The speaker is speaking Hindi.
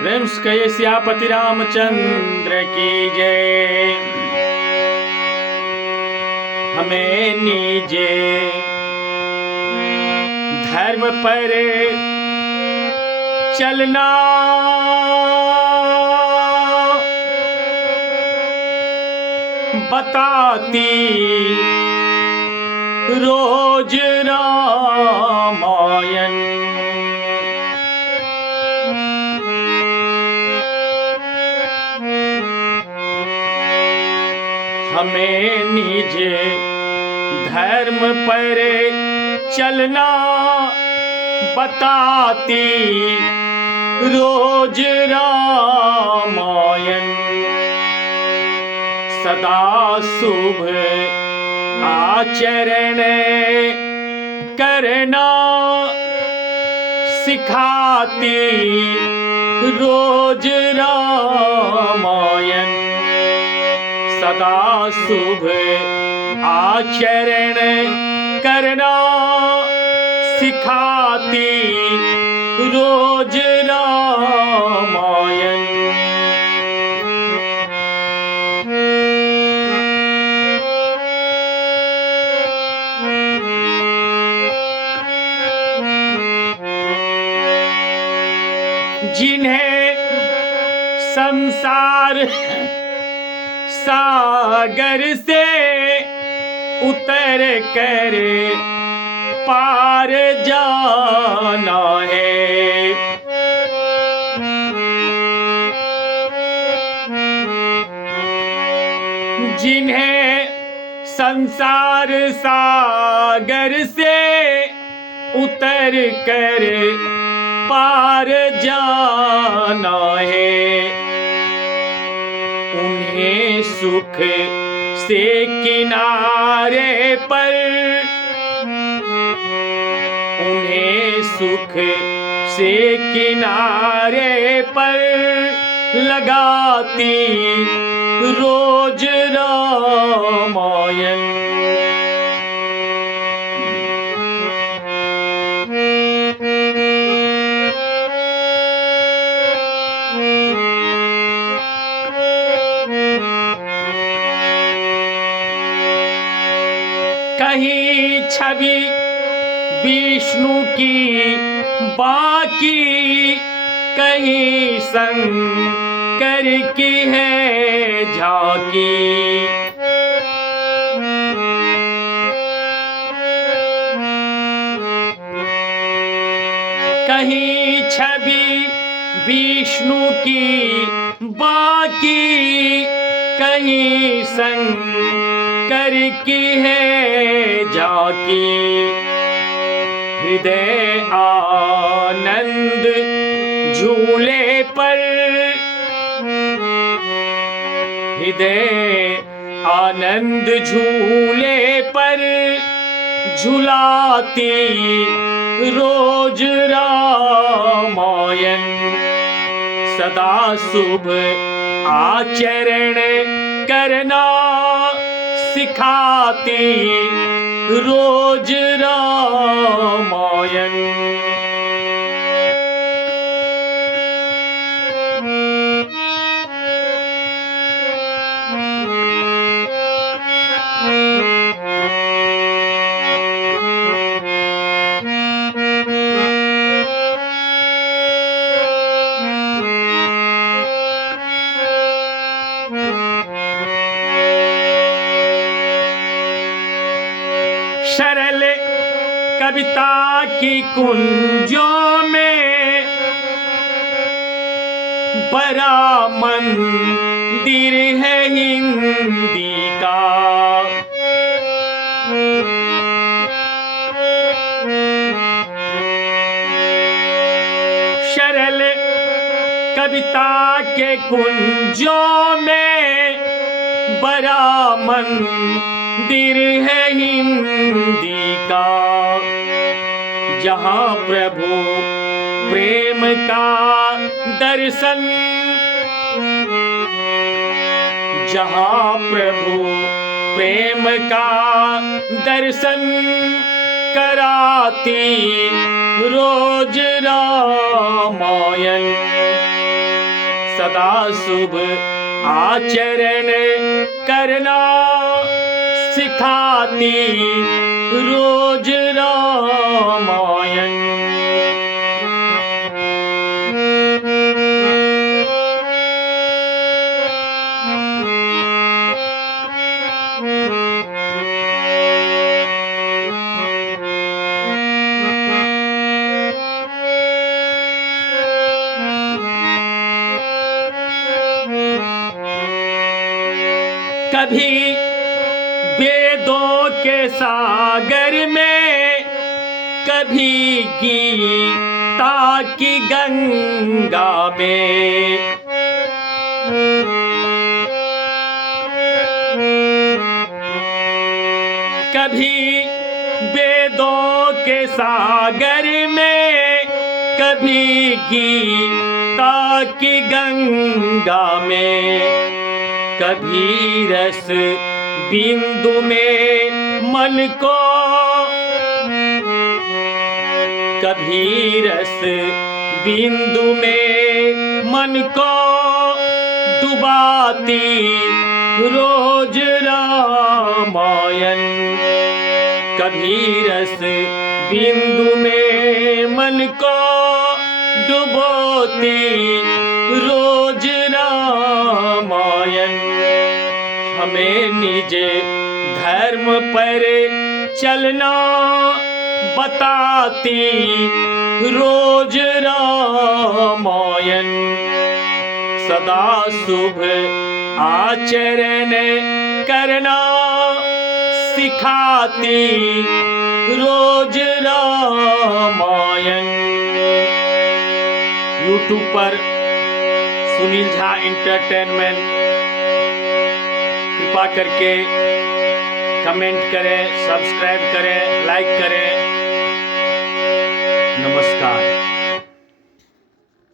प्रेम से कहिए सियापति रामचंद्र की जय। हमें निजे धर्म पर चलना बताती रोज रामायण। हमें निज धर्म पर चलना बताती रोज रामायण। सदा शुभ आचरण करना सिखाती रोज रामायण। सदा शुभ आचरण करना सिखाती रोज रामायण। जिन्हें संसार सागर से उतर कर पार जाना है। जिन्हें संसार सागर से उतर कर पार जाना है, उन्हें सुख से किनारे पर, उन्हें सुख से किनारे पर लगाती रोज रामायण। कहीं छवि विष्णु की बाकी, कहीं शंकर की है झांकी। कहीं छवि विष्णु की बाकी, कहीं शंकर की है झांकी। हृदय आनंद झूले पर, हृदय आनंद झूले पर झुलाती रोज रामायण। सदा शुभ आचरण करना सिखाती रोज रामायण। सरल कविता की कुंजों में बड़ा मंदिर है हिंदी का। सरल कविता के कुंजों में बड़ा मंदिर है हिंदी का। जहाँ प्रभु प्रेम का दर्शन, जहाँ प्रभु प्रेम का दर्शन कराती रोज रामायण। सदा शुभ आचरण करना सिखाती रोज रामायण। कभी वेदों के सागर में, कभी गीता की गंगा में, कभी वेदों के सागर में, कभी गीता की गंगा में, कभी रस बिंदु में मन को, कभी रस बिंदु में मन को डुबाती रोज रामायण। कभी रस बिंदु में मन को डुबोती रोज रामायण। हमें निज धर्म पर चलना बताती रोज रामायण। सदा शुभ आचरण करना सिखाती रोज रामायण। यूट्यूब पर सुनील झा एंटरटेनमेंट, कृपा करके कमेंट करें, सब्सक्राइब करें, लाइक करें। नमस्कार।